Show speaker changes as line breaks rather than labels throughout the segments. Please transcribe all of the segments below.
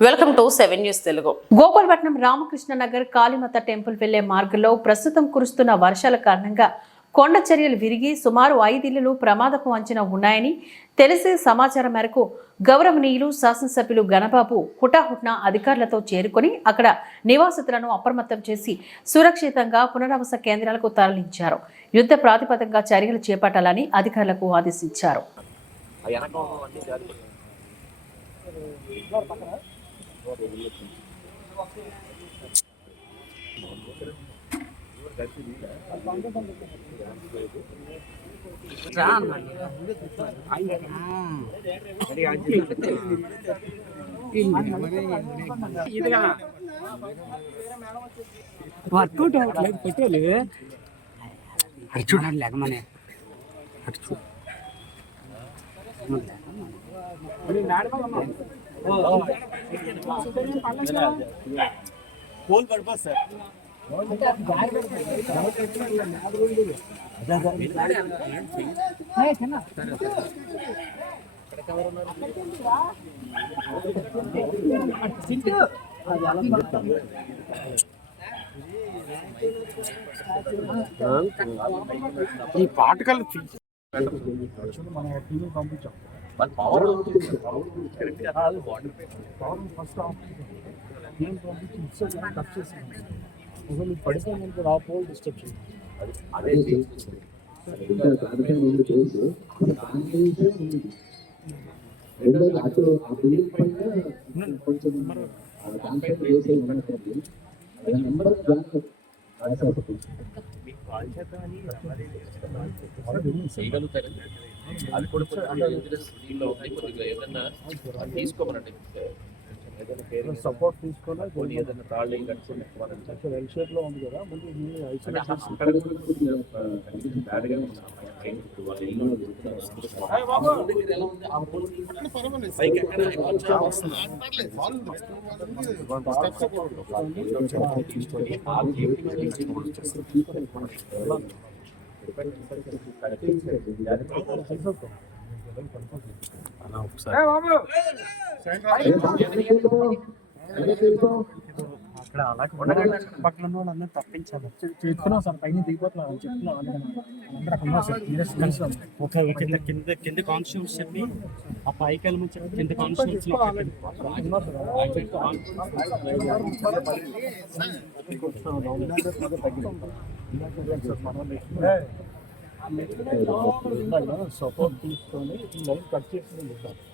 Welcome to seven news Telugu.
Gopalapatnam Ramakrishna Nagar Kalimata temple వెళ్ళే మార్గంలో ప్రస్తుతం కురుస్తున్న వర్షాల కారణంగా కొండ చర్యలు విరిగి సుమారు ఐదిళ్ళు ప్రమాదపు అంచనా ఉన్నాయని తెలిసే సమాచారం మేరకు గౌరవనీయులు శాసనసభ్యులు గణబాబు హుటాహుట్న అధికారులతో చేరుకొని అక్కడ నివాసితులను అప్రమత్తం చేసి సురక్షితంగా పునరావాస కేంద్రాలకు తరలించారు. యుద్ధ ప్రాతిపదికగా చర్యలు చేపట్టాలని అధికారులకు ఆదేశించారు.
వర్కౌట్ అవ్వట్లేదు పెట్రోల్ అటు చూడండి లేకమనే అటు చూ ఈ పాటకల్
మనం టీవీ పంపించాం ఫస్ట్ టీం పంపించి ఇన్స్టాగ్రామ్ కట్ చేసాం అసలు ఈ పడిపోయినంత ఆ పోల్ డిస్టర్బ్ చేయండి
రెండోది అటు ఆ బిల్డింగ్ పైన కొంచెం కేసు ఉన్నట్టుంది అది నెంబర్
చేయగలుగుతారు అది కూడా కొద్దిగా తీసుకోమనండి. ఏదైనా
సపోర్ట్ తీసుకొని
ఏదైనా తాళ్ళు కట్టుకుని
కొంచెం ఎల్ షేప్లో ఉంది కదా ఐసోలేట్ చేసి
అక్కడ
అలా పక్కన ఉన్న వాళ్ళందరూ తప్పించాలి
చెప్తున్నాం సార్ పైన దిగిపోతున్నాం అని చెప్తున్నాం
ఓకే కింద కింద కింద కాన్స్టిట్యూన్స్ చెప్పి ఆ పైకి వెళ్ళమని కింద కాన్స్టిట్యూన్స్
సపోర్ట్ తీసుకొని లైన్ కట్ చేసుకుని కట్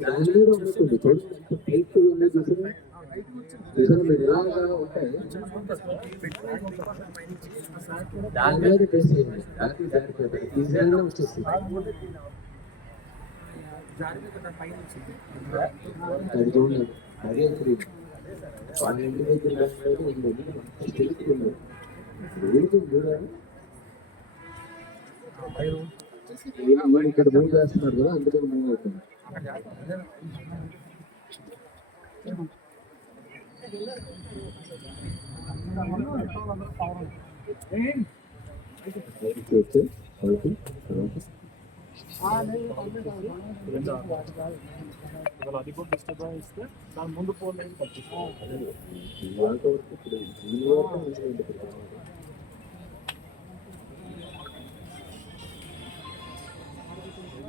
దాని మీద ఉండకండి చేయండి దానికి జారిపోతుంది ఈజీగా వచ్చేస్తుంది అది చూడండి అది అసలు వాళ్ళ ఇంటి దగ్గర లేకపోతే ఉంది. చూడాలి ఇక్కడ మూవ్ చేస్తున్నారు కదా అందుకని మూవ్ అవుతుంది
అది కూడా డిస్టర్బ్ ఇస్తే దాని ముందు ఫోన్ కట్